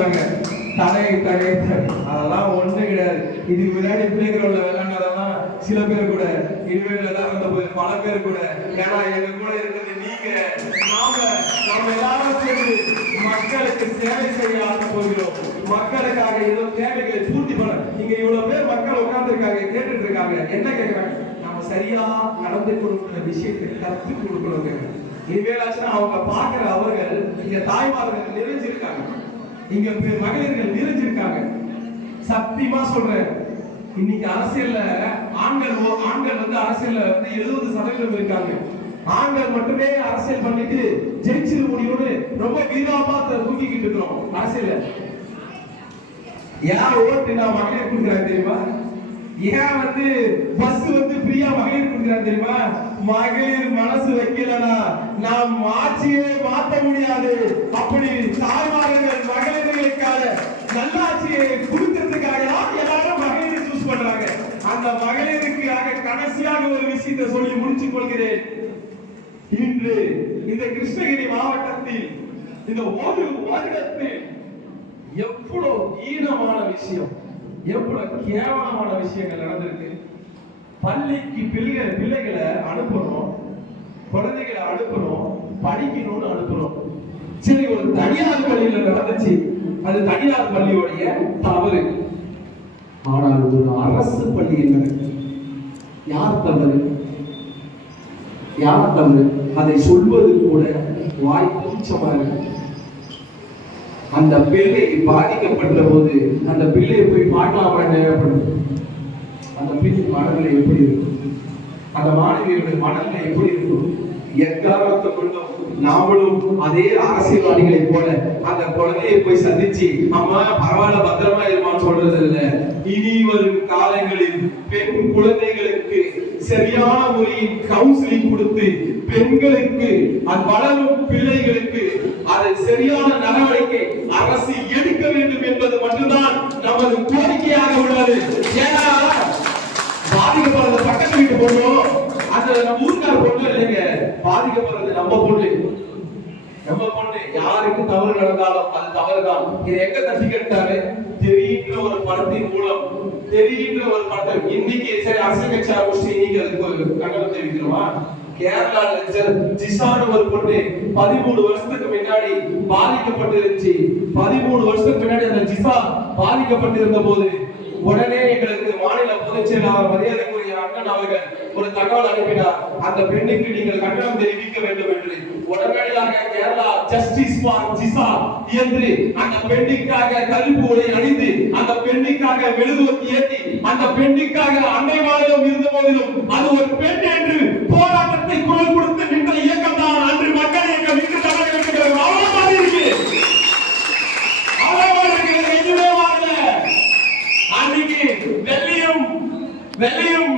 சொன்னாங்க தடை தடை அதெல்லாம் ஒண்ணு கிடையாது. இதுக்கு முன்னாடி பிளே கிரவுண்ட்ல விளையாண்டதெல்லாம் சில பேர் கூட இனிமேல் தான் வந்த போய் பல பேர் கூட ஏன்னா எங்க கூட இருக்கிறது நீங்க. நாம நம்ம எல்லாரும் சேர்ந்து மக்களுக்கு சேவை செய்ய ஆசை போகிறோம். மக்களுக்காக ஏதோ தேவைகளை பூர்த்தி பண்ண இங்க இவ்வளவு பேர் மக்கள் உட்கார்ந்து இருக்காங்க கேட்டுட்டு இருக்காங்க என்ன கேட்கறாங்க? நம்ம சரியா நடந்து கொடுக்கிற விஷயத்தை கற்றுக் கொடுக்கணுங்க. இனிமேலாச்சுன்னா அவங்க பாக்குற அவர்கள் இங்க தாய்மார்கள் நிறைஞ்சிருக்காங்க. இங்க மகளிர்கள் நிறைஞ்சிருக்காங்க சத்தியமா சொல்றேன். இன்னைக்கு அரசியல்ல ஆண்கள் ஆண்கள் வந்து அரசியல்ல வந்து எழுபது சதவீதம் இருக்காங்க. ஆண்கள் மட்டுமே அரசியல் பண்ணிட்டு ஜெயிச்சிட முடியும்னு ரொம்ப வீராபா தூக்கிக்கிட்டு இருக்கிறோம் அரசியல்ல. ஏன் ஓட்டு நான் மகளிர் கொடுக்குறேன் தெரியுமா? ஏன் வந்து பஸ் வந்து ஃப்ரீயா மகளிர் கொடுக்குறேன் தெரியுமா? மகளிர் மனசு வைக்கலனா நாம் ஆட்சியே மாத்த முடியாது. அப்படி தாய்மா மகளிர்களுக்கான நல்லாட்சியை கொடுக்கறதுக்காக தான் எல்லாரும் மகளிர் சூஸ் பண்றாங்க அந்த கடைசியாக கடைசியாக ஒரு விஷயத்தை சொல்லி முடிச்சுக் கொள்கிறேன். இன்று இந்த கிருஷ்ணகிரி மாவட்டத்தில் இந்த ஒரு வருடத்தில் எவ்வளவு ஈனமான விஷயம் எவ்வளவு கேவலமான விஷயங்கள் நடந்திருக்கு. பள்ளிக்கு பிள்ளைகள் பிள்ளைகளை அனுப்புறோம் குழந்தைகளை அனுப்புறோம் படிக்கணும்னு அனுப்புறோம். சரி ஒரு தனியார் பள்ளியில நடந்துச்சு. அது தனியார் பள்ளியோடைய தவறு. ஆனால் ஒரு அரசு பள்ளியில் நடக்குது யார் தவறு யார் தவறு அதை சொல்வது கூட வாய் கூச்சமா இருக்கு அந்த பிள்ளை பாதிக்கப்பட்ட போது அந்த பிள்ளையை போய் பார்க்கலாமா தேவைப்படுது அந்த பிள்ளை மனநிலை எப்படி இருக்கும்? அந்த மாணவியுடைய மனநிலை எப்படி இருக்கும்? எக்காரணத்தை கொண்டும் நாமளும் அதே அரசியல்வாதிகளை போல அந்த குழந்தையை போய் சந்திச்சு அம்மா பரவாயில்ல பத்திரமா இருமான்னு சொல்றது இல்ல இனி வரும் காலங்களில் பெண் குழந்தை சரியான முறையில் கவுன்சிலிங் கொடுத்து பெண்களுக்கு வளரும் பிள்ளைகளுக்கு அதை சரியான நடவடிக்கை அரசு எடுக்க வேண்டும் என்பது மட்டும்தான் நமது கோரிக்கையாக உள்ளது. ஏன்னா பாதிக்கப்படுறது பக்கத்து வீட்டு பொண்ணோ அந்த நம்ம ஊருக்கார பொண்ணு இல்லைங்க பாதிக்கப்படுறது நம்ம பொண்ணு. நம்ம பொண்ணு யாருக்கு தவறு நடந்தாலும் அது தவறுதான். இது எங்க தட்டி கட்டாரு தெரியுன்ற ஒரு படத்தின் மூலம். தெரிகின்ற ஒரு படம் இன்னைக்கு சரி அரசியல் கட்சி இன்னைக்கு அதுக்கு கண்டனம் தெரிவிக்கிறோமா? கேரளா லெக்சர் ஜிசான்னு ஒரு பொண்ணு பதிமூணு வருஷத்துக்கு முன்னாடி பாதிக்கப்பட்டிருந்துச்சு. பதிமூணு வருஷத்துக்கு முன்னாடி அந்த ஜிசா பாதிக்கப்பட்டிருந்த போது உடனே எங்களுக்கு மாநில பொதுச் செயலாளர் மரியாதைக்குரிய அண்ணன் அவர்கள் ஒரு தகவல் அனுப்பினார். அந்த பெண்ணுக்கு நீங்கள் கண்டனம் தெரிவிக்க வேண்டும் என்று. உடனடியாக கேரளா ஜஸ்டிஸ் ஃபார் ஜிசா என்று அந்த பெண்ணுக்காக கருப்பு உடை அணிந்து அந்த பெண்ணுக்காக மெழுகுவத்தி ஏற்றி அந்த பெண்ணுக்காக அன்னை மாதம் இருந்த போதிலும் அது ஒரு பெண் என்று போராட்டத்தை குரல் கொடுத்து நின்ற இயக்கம் தான். அன்று மக்கள் இயக்கம் இன்று தமிழக இருக்கு. இருக்கு அன்னைக்கு வெள்ளியும் வெள்ளியும்